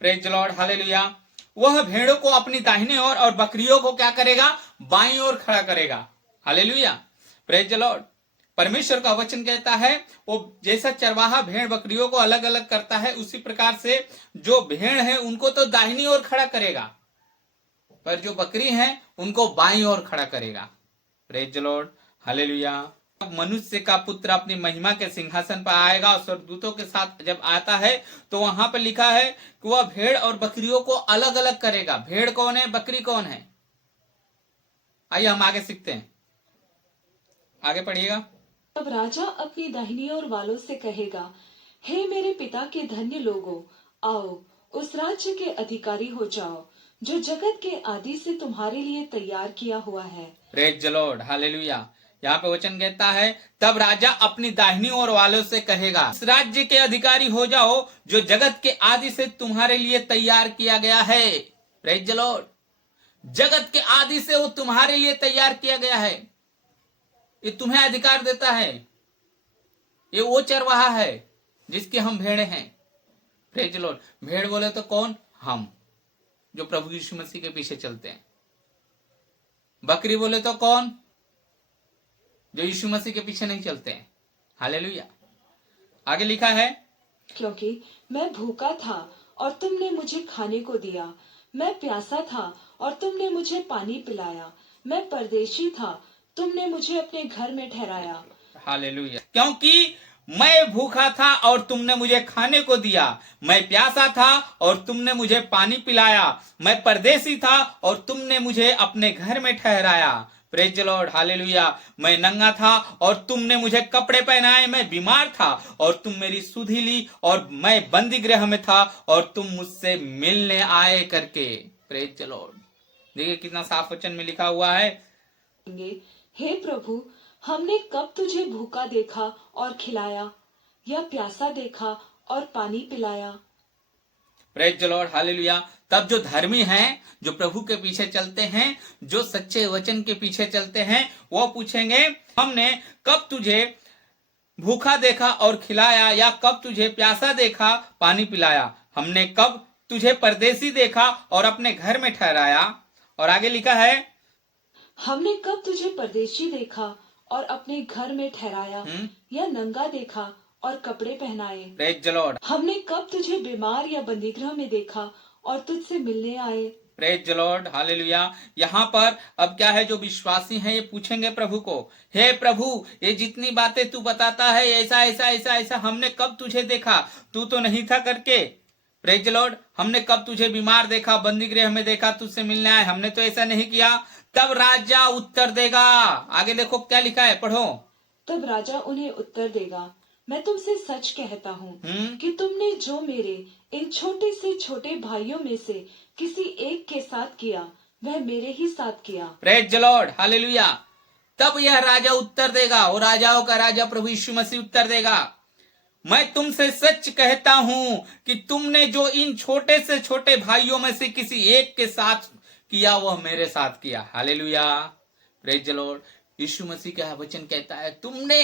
Praise the Lord, hallelujah. वह भेड़ों को अपनी दाहिनी ओर और बकरियों को क्या करेगा? बाईं ओर खड़ा करेगा। Hallelujah, praise the Lord. परमेश्वर का वचन कहता है वो जैसा चरवाहा भेड़ बकरियों को अलग अलग करता है, उसी प्रकार से जो भेड़ है उनको तो दाहिनी ओर खड़ा करेगा, पर जो बकरी है उनको बाईं ओर खड़ा करेगा। Praise the Lord, hallelujah. मनुष्य का पुत्र अपनी महिमा के सिंहासन पर आएगा और स्वर्गदूतों के साथ जब आता है तो वहां पर लिखा है कि वह भेड़ और बकरियों को अलग अलग करेगा। भेड़ कौन है, बकरी कौन है? आइए हम आगे सीखते हैं, आगे पढ़िएगा। तब राजा अपनी दाहिनी ओर वालों से कहेगा, हे मेरे पिता के धन्य लोगों, आओ उस राज्य के अधिकारी हो जाओ जो जगत के आदि से तुम्हारे लिए तैयार किया हुआ है। Praise the Lord, hallelujah. यहाँ पे वचन कहता है तब राजा अपनी दाहिनी ओर वालों से कहेगा, इस राज्य के अधिकारी हो जाओ जो जगत के आदि से तुम्हारे लिए तैयार किया गया है। प्रेज द लॉर्ड, जगत के आदि से वो तुम्हारे लिए तैयार किया गया है। ये तुम्हें अधिकार देता है। ये वो चरवाहा है जिसकी हम भेड़ हैं। Praise the Lord. भेड़ बोले तो कौन? हम जो प्रभु यीशु मसीह के पीछे चलते हैं। बकरी बोले तो कौन? जो यीशु मसीह के पीछे नहीं चलते हैं। हालेलुया। आगे लिखा है, क्योंकि मैं भूखा था और तुमने मुझे खाने को दिया, मैं प्यासा था और तुमने मुझे पानी पिलाया, मैं परदेशी था, तुमने मुझे अपने घर में ठहराया। हालेलुया। क्योंकि मैं भूखा था और तुमने मुझे खाने को दिया, मैं प्यासा था और तुमने मुझे पानी पिलाया, मैं परदेसी था और तुमने मुझे अपने घर में ठहराया। Praise the Lord, hallelujah. मैं नंगा था और तुमने मुझे कपड़े पहनाए, मैं बीमार था और तुम मेरी सुधि ली, और मैं बंदी गृह में था और तुम मुझसे मिलने आए करके। Praise the Lord. देखिए कितना साफ वचन में लिखा हुआ है। हे प्रभु, हमने कब तुझे भूखा देखा और खिलाया, या प्यासा देखा और पानी पिलाया। Praise the Lord, hallelujah. तब जो धर्मी हैं, जो प्रभु के पीछे चलते हैं, जो सच्चे वचन के पीछे चलते हैं, वो पूछेंगे हमने कब तुझे भूखा देखा और खिलाया, या कब तुझे प्यासा देखा पानी पिलाया, हमने कब तुझे परदेसी देखा और अपने घर में ठहराया। और आगे लिखा है, हमने कब तुझे परदेशी देखा और अपने घर में ठहराया, या नंगा देखा और कपड़े पहनाए। Praise the Lord. हमने कब तुझे बीमार या बंदीगृह में देखा और तुझसे मिलने आए। Praise the Lord, hallelujah. यहाँ पर अब क्या है, जो विश्वासी हैं ये पूछेंगे प्रभु को, हे प्रभु, ये जितनी बातें तू बताता है ऐसा ऐसा ऐसा ऐसा, हमने कब तुझे देखा, तू तो नहीं था करके। Praise the Lord. हमने कब तुझे बीमार देखा, बंदी गृह में देखा, तुझसे मिलने आए, हमने तो ऐसा नहीं किया। तब राजा उत्तर देगा। आगे देखो क्या लिखा है, पढ़ो। तब राजा उन्हें उत्तर देगा, मैं तुमसे सच कहता हूँ कि तुमने जो मेरे इन छोटे से छोटे भाइयों में से किसी एक के साथ किया, वह मेरे ही साथ किया। Praise the Lord, hallelujah. तब यह राजा उत्तर देगा, और राजाओं का राजा प्रभु यीशु मसीह उत्तर देगा, मैं तुमसे सच कहता हूं कि तुमने जो इन छोटे से छोटे भाइयों में से किसी एक के साथ किया, वह मेरे साथ किया। Hallelujah, praise the Lord. यीशु मसीह का वचन कहता है तुमने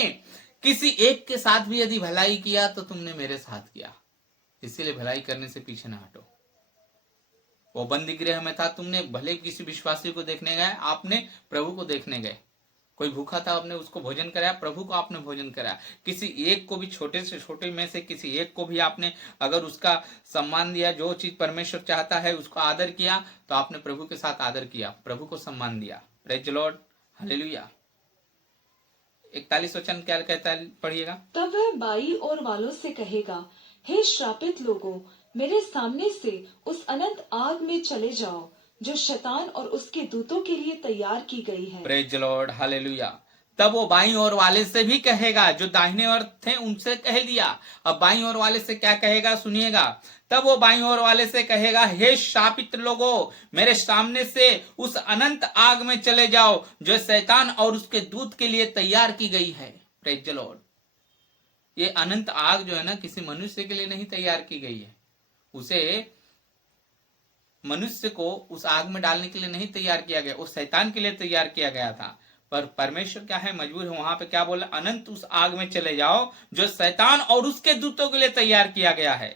किसी एक के साथ भी यदि भलाई किया तो तुमने मेरे साथ किया। इसीलिए भलाई करने से पीछे ना हटो। वो बंदी गृह में था, तुमने भले किसी विश्वासी को देखने गए, आपने प्रभु को देखने गए। कोई भूखा था, आपने उसको भोजन कराया, प्रभु को आपने भोजन कराया। किसी एक को भी, छोटे से छोटे में से किसी एक को भी आपने अगर उसका सम्मान दिया, जो चीज परमेश्वर चाहता है उसको आदर किया, तो आपने प्रभु के साथ आदर किया, प्रभु को सम्मान दिया। Praise the Lord, hallelujah. 41 वचन क्या कहता है, पढ़िएगा। तब वह बाई और वालों से कहेगा, हे श्रापित लोगों, मेरे सामने से उस अनंत आग में चले जाओ जो शैतान और उसके दूतों के लिए तैयार की गई है। Praise the Lord, hallelujah. तब वो बाईं ओर वाले से भी कहेगा, जो दाहिने ओर थे उनसे कह दिया, अब बाईं ओर वाले से क्या कहेगा सुनिएगा। तब वो बाईं ओर वाले से कहेगा, हे शापित लोगों, मेरे सामने से उस अनंत आग में चले जाओ जो शैतान और उसके दूत के लिए तैयार की गई है। Praise the Lord. ये अनंत आग जो है ना, किसी मनुष्य के लिए नहीं तैयार की गई है। उसे मनुष्य को उस आग में डालने के लिए नहीं तैयार किया गया, उस शैतान के लिए तैयार किया गया था। पर परमेश्वर क्या है, मजबूर है, वहां पे क्या बोला, अनंत उस आग में चले जाओ जो शैतान और उसके दूतों के लिए तैयार किया गया है।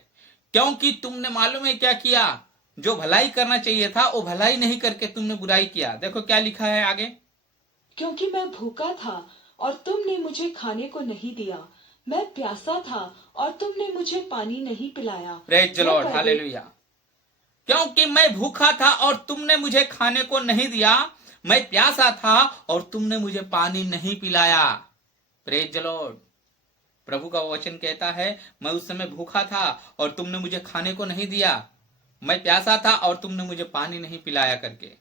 क्योंकि तुमने मालूम है क्या किया, जो भलाई करना चाहिए था वो भलाई नहीं करके तुमने बुराई किया। देखो क्या लिखा है आगे, क्योंकि मैं भूखा था और तुमने मुझे खाने को नहीं दिया, मैं प्यासा था और तुमने मुझे पानी नहीं पिलाया। प्रेज द मैं लॉर्ड, परदे- हालेलुया। क्योंकि मैं भूखा था और तुमने मुझे खाने को नहीं दिया, मैं प्यासा था और तुमने मुझे पानी नहीं पिलाया। Praise the Lord. प्रभु का वचन कहता है, मैं उस समय भूखा था और तुमने मुझे खाने को नहीं दिया, मैं प्यासा था और तुमने मुझे पानी नहीं पिलाया करके।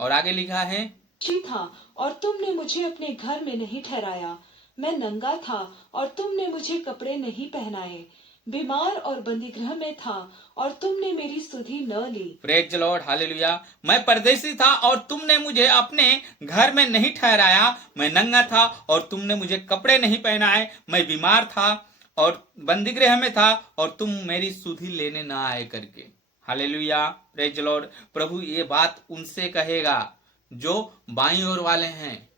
और आगे लिखा है, ची था और तुमने मुझे अपने घर में नहीं ठहराया, मैं नंगा था और तुमने मुझे कपड़े नहीं पहनाए, बीमार और बंदीगृह में था और तुमने मेरी सुधि न ली। Praise the Lord, hallelujah. मैं परदेसी था और तुमने मुझे अपने घर में नहीं ठहराया, मैं नंगा था और तुमने मुझे कपड़े नहीं पहनाए, मैं बीमार था और बंदीगृह में था और तुम मेरी सुधि लेने ना आए करके। Hallelujah, praise the Lord. प्रभु ये बात उनसे कहेगा जो बाईं ओर वाले हैं।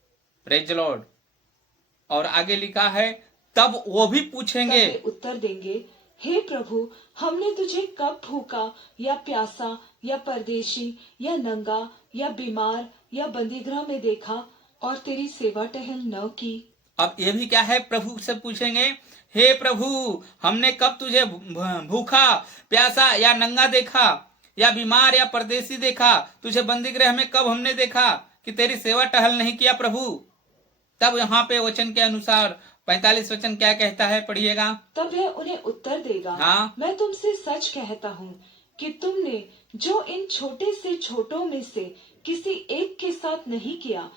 Praise the Lord. और आगे लिखा है, तब वो भी पूछेंगे, तब वे उत्तर देंगे, हे प्रभु, हमने तुझे कब भूखा या प्यासा या परदेशी या नंगा या बीमार या बंदीगृह में देखा और तेरी सेवा टहल न की। अब ये भी क्या है, प्रभु से पूछेंगे, हे प्रभु, हमने कब तुझे भूखा प्यासा या नंगा देखा या बीमार या परदेसी देखा, तुझे बंदीगृह में कब हमने देखा कि तेरी सेवा टहल नहीं किया प्रभु। तब यहाँ पे वचन के अनुसार 45 वचन क्या कहता है, पढ़िएगा। तब वह उन्हें उत्तर देगा, हाँ। मैं तुमसे सच कहता हूँ कि तुमने जो इन छोटे से छोटों में से किसी एक के साथ नहीं किया,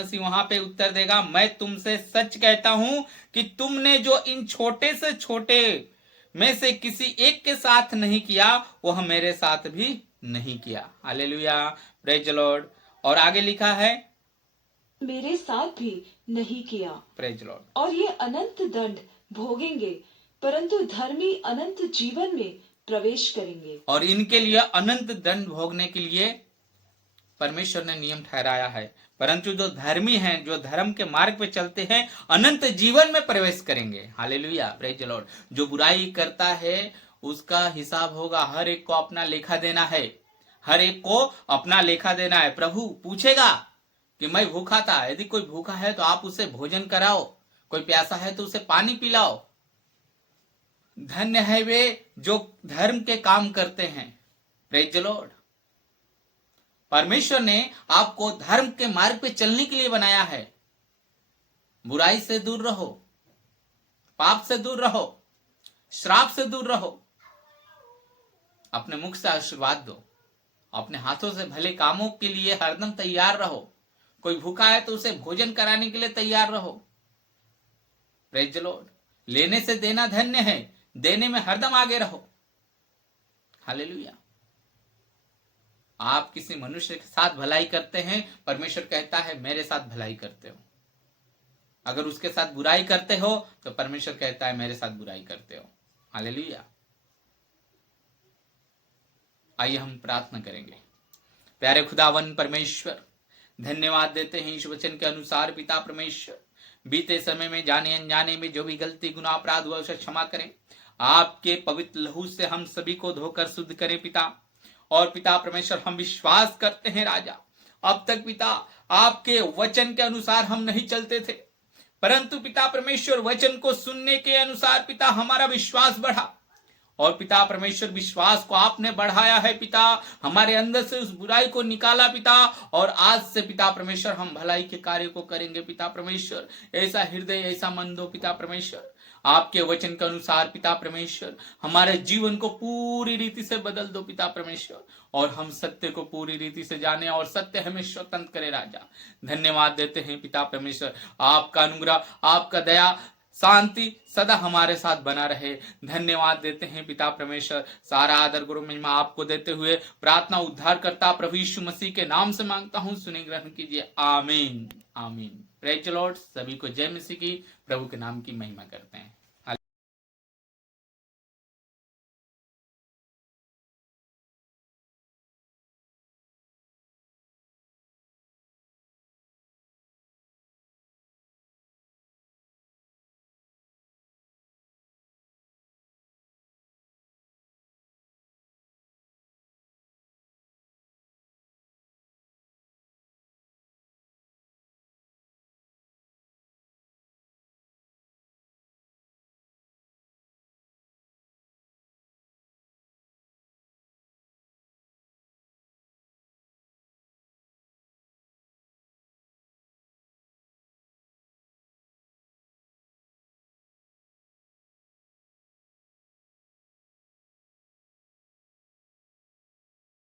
मसीह वहां पे उत्तर देगा, मैं तुमसे सच कहता हूं कि तुमने जो इन छोटे से छोटे में से किसी एक के साथ नहीं किया, वह मेरे साथ भी नहीं किया। Hallelujah, praise the Lord. और आगे लिखा है, मेरे साथ भी नहीं किया। Praise the Lord. और ये अनंत दंड भोगेंगे, परंतु धर्मी अनंत जीवन में प्रवेश करेंगे। और इनके लिए अनंत दंड भोगने के लिए परमेश्वर ने नियम ठहराया है, परंतु जो धर्मी हैं, जो धर्म के मार्ग पे चलते हैं, अनंत जीवन में प्रवेश करेंगे। Hallelujah, praise the Lord. जो बुराई करता है उसका हिसाब होगा, हर एक को अपना लेखा देना है, हर एक को अपना लेखा देना है। प्रभु पूछेगा कि मैं भूखा था, यदि कोई भूखा है तो आप उसे भोजन कराओ, कोई प्यासा है तो उसे पानी पिलाओ। धन्य है वे जो धर्म के काम करते हैं। Praise the Lord. परमेश्वर ने आपको धर्म के मार्ग पे चलने के लिए बनाया है। बुराई से दूर रहो, पाप से दूर रहो, श्राप से दूर रहो, अपने मुख से आशीर्वाद दो, अपने हाथों से भले कामों के लिए हरदम तैयार रहो। कोई भूखा है तो उसे भोजन कराने के लिए तैयार रहो। Praise the Lord. लेने से देना धन्य है, देने में हरदम आगे रहो। हालेलुया। आप किसी मनुष्य के साथ भलाई करते हैं, परमेश्वर कहता है मेरे साथ भलाई करते हो। अगर उसके साथ बुराई करते हो तो परमेश्वर कहता है मेरे साथ बुराई करते हो। हालेलुया। आइए हम प्रार्थना करेंगे। प्यारे खुदावन परमेश्वर, धन्यवाद देते हैं इस वचन के अनुसार। पिता परमेश्वर, बीते समय में जाने अनजाने में जो भी गलती गुनाह अपराध हुआ उसे क्षमा करें। आपके पवित्र लहू से हम सभी को धोकर शुद्ध करें पिता। और पिता परमेश्वर, हम विश्वास करते हैं राजा, अब तक पिता आपके वचन के अनुसार हम नहीं चलते थे, परंतु पिता परमेश्वर वचन को सुनने के अनुसार पिता हमारा विश्वास बढ़ा। और पिता परमेश्वर, विश्वास को आपने बढ़ाया है पिता, हमारे अंदर से उस बुराई को निकाला पिता। और आज से पिता परमेश्वर हम भलाई के कार्य को करेंगे पिता परमेश्वर। ऐसा हृदय, ऐसा मन दो पिता परमेश्वर। आपके वचन के अनुसार पिता परमेश्वर हमारे जीवन को पूरी रीति से बदल दो पिता परमेश्वर। और हम सत्य को पूरी रीति से जाने और सत्य हमें स्वतंत्र करे राजा। धन्यवाद देते हैं पिता परमेश्वर। आपका अनुग्रह, आपका दया, शांति सदा हमारे साथ बना रहे। धन्यवाद देते हैं पिता परमेश्वर। सारा आदर गुरु महिमा आपको देते हुए प्रार्थना उद्धार करता प्रभु यीशु मसीह के नाम से मांगता हूँ, सुने ग्रहण कीजिए। आमीन आमीन। Praise the Lord. सभी को जय मसीह की, प्रभु के नाम की महिमा करते हैं।